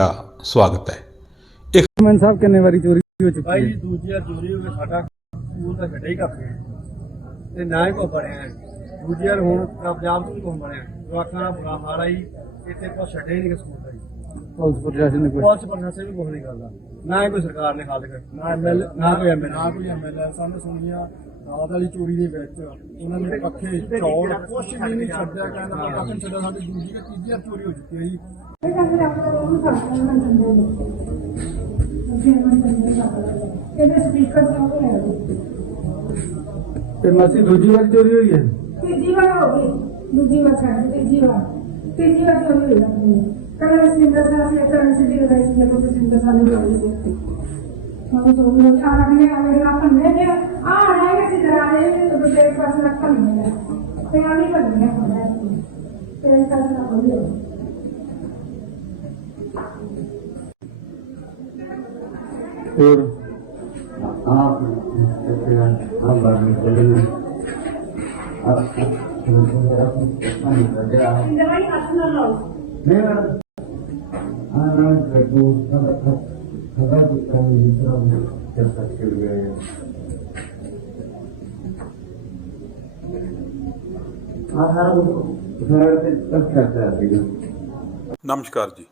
ਤੁਹਾਡਾ ਸਵਾਗਤ ਹੈ। ਮਨ ਸਾਹਿਬ ਕਿੰਨੇ ਵਾਰੀ ਚੋਰੀ ਹੋ ਚੁੱਕੀ ਭਾਈ ਹੈ? ਜੀ ਦੂਜੀ ਵਾਰ ਚੋਰੀ ਹੋ ਗਈ ਸਾਡਾ ਸਕੂਲ ਤਾਂ ਛੱਡੇ ਹੀ ਕੱਖੇ ਤੇ ਨਾ ਹੀ ਕੋ ਬਣਿਆ। ਦੂਜੀ ਵਾਰ ਹੁਣ ਪੰਜਾਬ ਤੋਂ ਕੋ ਬਣਿਆ। ਜਵਾਕਾਂ ਦਾ ਬੁਰਾ ਹਾਲ ਆਈ ਇੱਥੇ ਕੋ ਛੱਡੇ ਹੀ ਨਹੀਂ ਸਕੂਲ ਦਾ ਜੀ। ਪੁਲਿਸ ਪ੍ਰਸ਼ਾਸਨ ਨੇ ਕੋਈ ਪੁਲਿਸ ਪ੍ਰਸ਼ਾਸਨ ਵੀ ਕੁਛ ਨਹੀਂ ਕਰਦਾ। ਨਾ ਹੀ ਕੋਈ ਸਰਕਾਰ ਨੇ ਹੱਲ ਕਰ ਨਾ ਐਮਐਲ ਨਾ ਕੋਈ ਐਮਐਲ ਨਾ ਕੋਈ ਐਮਐਲਏ ਸਾਨੂੰ ਸੁਣੀਆਂ ਰਾਤ ਵਾਲੀ ਚੋਰੀ ਦੇ ਵਿੱਚ ਉਹਨਾਂ ਨੇ ਪੱਖੇ ਚੌਲ ਕੁਛ ਵੀ ਨਹੀਂ ਛੱਡਿਆ ਕਹਿੰਦਾ ਪਤਾ ਨਹੀਂ ਛੱਡਿਆ ਸਾਡੀ ਦੂਜੀ ਕਿ ਤੀਜੀ ਚੋਰੀ ਹੋ ਚੁੱਕੀ ਹੈ ਜੀ। ਇਹਦੇ ਸਪੀਕਰ ਤੋਂ ਹੋਇਆ ਤੇ ਮਾਸੀ ਦੂਜੀ ਵਾਰ ਚੋਰੀ ਹੋਈ ਹੈ? ਤੀਜੀ ਵਾਰ ਹੋ ਗਈ। ਦੂਜੀ ਵਾਰ ਛੱਡ ਤੀਜੀ ਵਾਰ। ਤੀਜੀ ਵਾਰ ਚੋਰੀ ਹੋਈ ਆਪਣੀ ਕੱਲ ਸਿੰਦਰ ਸਾਹਿਬ ਨੇ ਕਰੰਸੀ ਦੀ ਲੜਾਈ ਸੀ ਕੁਝ ਸਿੰਦਰ ਸਾਹਿਬ ਨੇ ਲੜਾਈ ਸੀ। Maka suruh menurut anak ini ada kapan dia dia ah naik ke sini ada ini untuk dari pas kapan dia. Saya ini kan dia pada ini. Saya kan tak boleh. Tur. Ah, kita hamba menjadi. Ah, kita menjadi. Ini lagi asal loh. Merah. Ah, ragu, ragu. तो खबर का दूसरा चल सकते हुए हाँ हाँ घर से सब करता है ਨਮਸਕਾਰ ਜੀ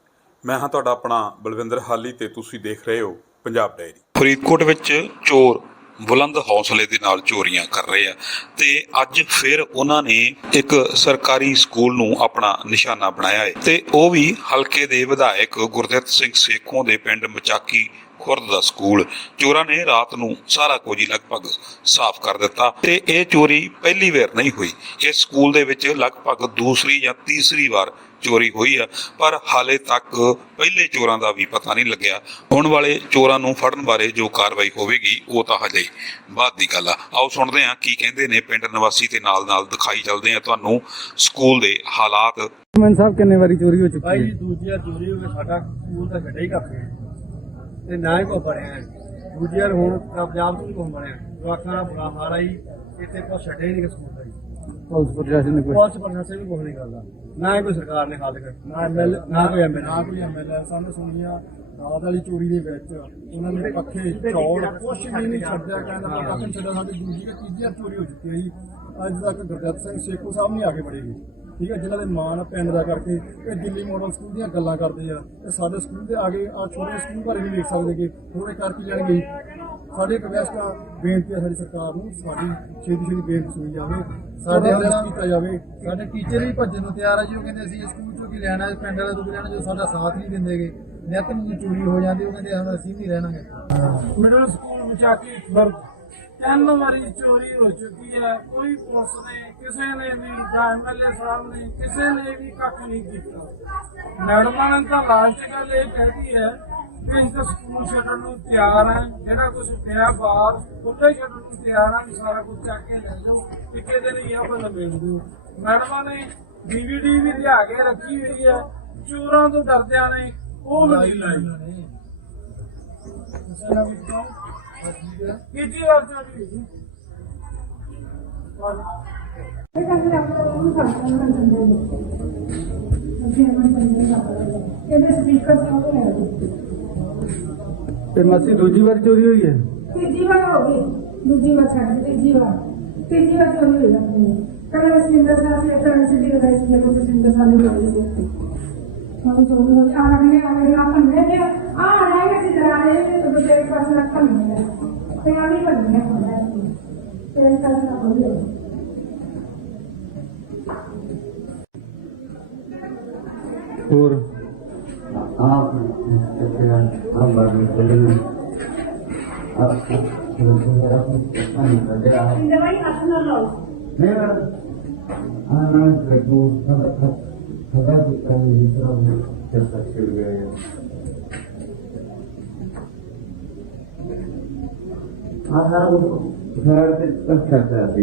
ਮੈਂ ਹਾਂ ਤੁਹਾਡਾ ਆਪਣਾ ਬਲਵਿੰਦਰ ਹਾਲੀ ਤੇ ਤੁਸੀਂ ਦੇਖ ਰਹੇ ਹੋ ਪੰਜਾਬ ਡਾਇਰੀ ਫਰੀਦਕੋਟ ਵਿੱਚ ਚੋਰ ਬੁਲੰਦ ਹੌਸਲੇ ਦੇ ਨਾਲ ਚੋਰੀਆਂ ਕਰ ਰਹੇ ਆ। ਤੇ ਅੱਜ ਫਿਰ ਉਹਨਾਂ ਨੇ ਇੱਕ ਸਰਕਾਰੀ ਸਕੂਲ ਨੂੰ ਆਪਣਾ ਨਿਸ਼ਾਨਾ ਬਣਾਇਆ ਹੈ। ਤੇ ਉਹ ਵੀ ਹਲਕੇ ਦੇ ਵਿਧਾਇਕ ਗੁਰਦਿੱਤ ਸਿੰਘ ਸੇਖੋਂ ਦੇ ਪਿੰਡ ਮਚਾਕੀ ਖੁਰਦ ਦਾ ਸਕੂਲ। ਚੋਰਾਂ ਨੇ ਰਾਤ ਨੂੰ ਸਾਰਾ ਕੁਝ ਹੀ ਲਗਭਗ ਸਾਫ਼ ਕਰ ਦਿੱਤਾ ਤੇ ਇਹ ਚੋਰੀ ਪਹਿਲੀ ਵਾਰ ਨਹੀਂ ਹੋਈ। ਇਸ ਸਕੂਲ ਦੇ ਵਿੱਚ ਲਗਭਗ ਦੂਸਰੀ ਜਾਂ ਤੀਸਰੀ ਵਾਰ ਚੋਰੀ ਹੋਈ ਆ ਪਰ ਹਾਲੇ ਤੱਕ ਪਹਿਲੇ ਚੋਰਾਂ ਦਾ ਵੀ ਪਤਾ ਨਹੀਂ ਲੱਗਿਆ। ਹੁਣ ਵਾਲੇ ਚੋਰਾਂ ਨੂੰ ਫੜਨ ਬਾਰੇ ਜੋ ਕਾਰਵਾਈ ਹੋਵੇਗੀ ਉਹ ਤਾਂ ਹਜੇ ਬਾਅਦ ਦੀ ਗੱਲ ਆ। ਆਓ ਸੁਣਦੇ ਹਾਂ ਕੀ ਕਹਿੰਦੇ ਨੇ ਪਿੰਡ ਨਿਵਾਸੀ ਤੇ ਨਾਲ ਨਾਲ ਦਿਖਾਈ ਚੱਲਦੇ ਆ ਤੁਹਾਨੂੰ ਸਕੂਲ ਦੇ ਹਾਲਾਤ। ਮਨ ਸਾਹਿਬ ਕਿੰਨੇ ਵਾਰੀ ਚੋਰੀ ਹੋ ਚੁੱਕੀ ਭਾਈ ਜੀ ਹੈ ਦੂਜੀ ਵਾਰ ਚੋਰੀ ਹੋ ਗਈ ਸਾਡਾ ਸਕੂਲ ਤਾਂ ਛੱਡੇ ਹੀ ਕੱਖੇ ਤੇ ਨਾ ਹੀ ਕੋ ਬਣਿਆ। ਦੂਜੀ ਵਾਰ ਹੁਣ ਪੰਜਾਬ ਤੋਂ ਕੋ ਬਣਿਆ। ਜਵਾਕਾਂ ਦਾ ਬੁਰਾ ਹਾਲ ਆਈ ਇੱਥੇ ਕੋ ਛੱਡੇ ਨਹੀਂ ਸਕੂਲ ਦਾ। ਜੀ ਪੁਲਿਸ ਪ੍ਰਸ਼ਾਸਨ ਨੇ ਕੋਈ ਪੁਲਿਸ ਪ੍ਰਸ਼ਾਸਨ ਵੀ ਕੁਛ ਨਹੀਂ ਕਰਦਾ। ਨਾ ਹੀ ਕੋਈ ਸਰਕਾਰ ਨੇ ਹੱਲ ਕਰ ਨਾ ਐਮਐਲ ਨਾ ਕੋਈ ਐਮਐਲ ਨਾ ਕੋਈ ਐਮਐਲਏ ਸਾਨੂੰ ਸੁਣੀਆਂ ਰਾਤ ਵਾਲੀ ਚੋਰੀ ਦੇ ਵਿੱਚ ਉਹਨਾਂ ਨੇ ਪੱਖੇ ਚੌਲ ਕੁਛ ਵੀ ਨਹੀਂ ਛੱਡਿਆ ਕਹਿੰਦਾ ਪਤਾ ਨਹੀਂ ਛੱਡਿਆ। ਸਾਡੀ ਦੂਜੀ ਕਿ ਤੀਜੀ ਚੋਰੀ ਹੋ ਚੁੱਕੀ ਹੈ ਜੀ। ਅੱਜ ਤੱਕ ਗੁਰਦਿੱਤ ਸਿੰਘ ਸੇਖੂ ਸਾਹਿਬ ਨਹੀਂ ਆ ਕੇ ਬੜੇਗੇ ਠੀਕ ਹੈ ਜਿਨ੍ਹਾਂ ਦੇ ਮਾਣ ਪਿੰਡ ਦਾ ਕਰਕੇ ਇਹ ਦਿੱਲੀ ਮਾਡਲ ਸਕੂਲ ਦੀਆਂ ਗੱਲਾਂ ਕਰਦੇ ਆ। ਤੇ ਸਾਡੇ ਸਕੂਲ ਦੇ ਆਗੇ ਆ ਛੋਟੇ ਸਕੂਲ ਬਾਰੇ ਨਹੀਂ ਵੇਖ ਸਕਦੇ ਕਿ ਥੋੜੇ ਕਰਕੇ ਜਾਣਗੇ? ਸਾਡੇ ਆ ਬੇਨਤੀ ਆ ਸਾਡੀ ਸਰਕਾਰ ਨੂੰ ਸਾਡੀ ਛੇਤੀ ਛੇਤੀ ਬੇਨਤੀ ਸੁਣੀ ਜਾਵੇ ਸਾਡੇ ਹੱਲ ਕੀਤਾ ਜਾਵੇ। ਸਾਡੇ ਟੀਚਰ ਵੀ ਭੱਜਣ ਨੂੰ ਤਿਆਰ ਆ ਜੀ ਉਹ ਕਹਿੰਦੇ ਅਸੀਂ ਸਕੂਲ ਚੋਂ ਕੀ ਲੈਣਾ ਪਿੰਡ ਵਾਲੇ ਤੋਂ ਕੀ ਲੈਣਾ ਜੋ ਸਾਡਾ ਸਾਥ ਨਹੀਂ ਦਿੰਦੇਗੇ। ਨਿਤ ਨੂੰ ਚੋਰੀ ਹੋ ਜਾਂਦੀ ਉਹ ਕਹਿੰਦੇ ਹੁਣ ਅਸੀਂ ਨਹੀਂ ਰਹਿਣਾਗੇ। ਮਿਡਲ ਸਕੂਲ ਮਚਾਕੀ ਵਰ ਤਿੰਨ ਵਾਰੀ ਚੋਰੀ ਹੋ ਚੁੱਕੀ ਹੈ। ਕੋਈ ਪੁਲਿਸ ਨੇ ਕਿਸੇ ਨੇ ਵੀ ਜਾਂ ਐਮਐਲਏ ਸਾਹਿਬ ਨੇ ਕਿਸੇ ਨੇ ਵੀ ਕੱਖ ਨਹੀਂ ਕੀਤਾ। ਮੈਡਮਾਂ ਨੇ ਤਾਂ ਲਾਸਟ ਗੱਲ ਇਹ ਕਹਿਤੀ ਹੈ ਕਿ ਤਾਂ ਸਕੂਲ ਛੱਡਣ ਨੂੰ ਤਿਆਰ ਹਾਂ। ਜਿਹੜਾ ਕੁਝ ਪਿਆ ਬਾਹਰ ਉੱਥੇ ਛੱਡਣ ਨੂੰ ਤਿਆਰ ਹਾਂ ਸਾਰਾ ਕੁਝ ਚੱਕ ਕੇ ਲੈ ਜਾਓ ਟਿੱਕੇ ਦੇ ਨਹੀਂ ਆਪਾਂ ਲਵੇੜ ਦਿਓ। ਮੈਡਮਾਂ ਨੇ ਡੀਵੀਡੀ ਵੀ ਲਿਆ ਕੇ ਰੱਖੀ ਹੋਈ ਹੈ। ਚੋਰਾਂ ਤੋਂ ਡਰਦਿਆਂ ਨੇ ਉਹ ਨਹੀਂ ਲਾਈ। ਕਿਹਦੀ ਵਾਰ ਚੋਰੀ ਹੋਈ ਇਹ ਕਹਿੰਦੇ ਆਪਾਂ ਉਹਨੂੰ ਫੜਨਾ ਨਾ ਦਿੰਦੇ ਇਹਦੇ ਸਪੀਕਰ ਤੋਂ ਹੋਇਆ ਤੇ ਮਾਸੀ ਦੂਜੀ ਵਾਰ ਚੋਰੀ ਹੋਈ ਹੈ? ਤੀਜੀ ਵਾਰ ਹੋ ਗਈ। ਦੂਜੀ ਵਾਰ ਛੱਡ ਤੀਜੀ ਵਾਰ। ਤੀਜੀ ਵਾਰ ਚੋਰੀ ਹੋਈ ਆਪਣੀ ਕੱਲ ਸਿੰਦਰ ਸਾਹਿਬ ਨੇ ਕਰੰਸੀ ਦੀ ਲੜਾਈ ਸੀ ਕੁਝ ਸਿੰਦਰ ਸਾਹਿਬ ਨੇ มันสูงเลยเอาแบบนี้เอาเลยเอาแบบนี้เนี่ยอ่าได้กับจิตราเลยตัวเป็นคนรักคนนี้แต่เราไม่คนนี้คนได้เป็นคนรักคนเดียว और आप हम बार में चलेंगे आप दवाई खाते ना लो मेरा हाँ ना लगो सब अच्छा Садатик там и сразу сейчас отчергаю. Ага, Характер, как это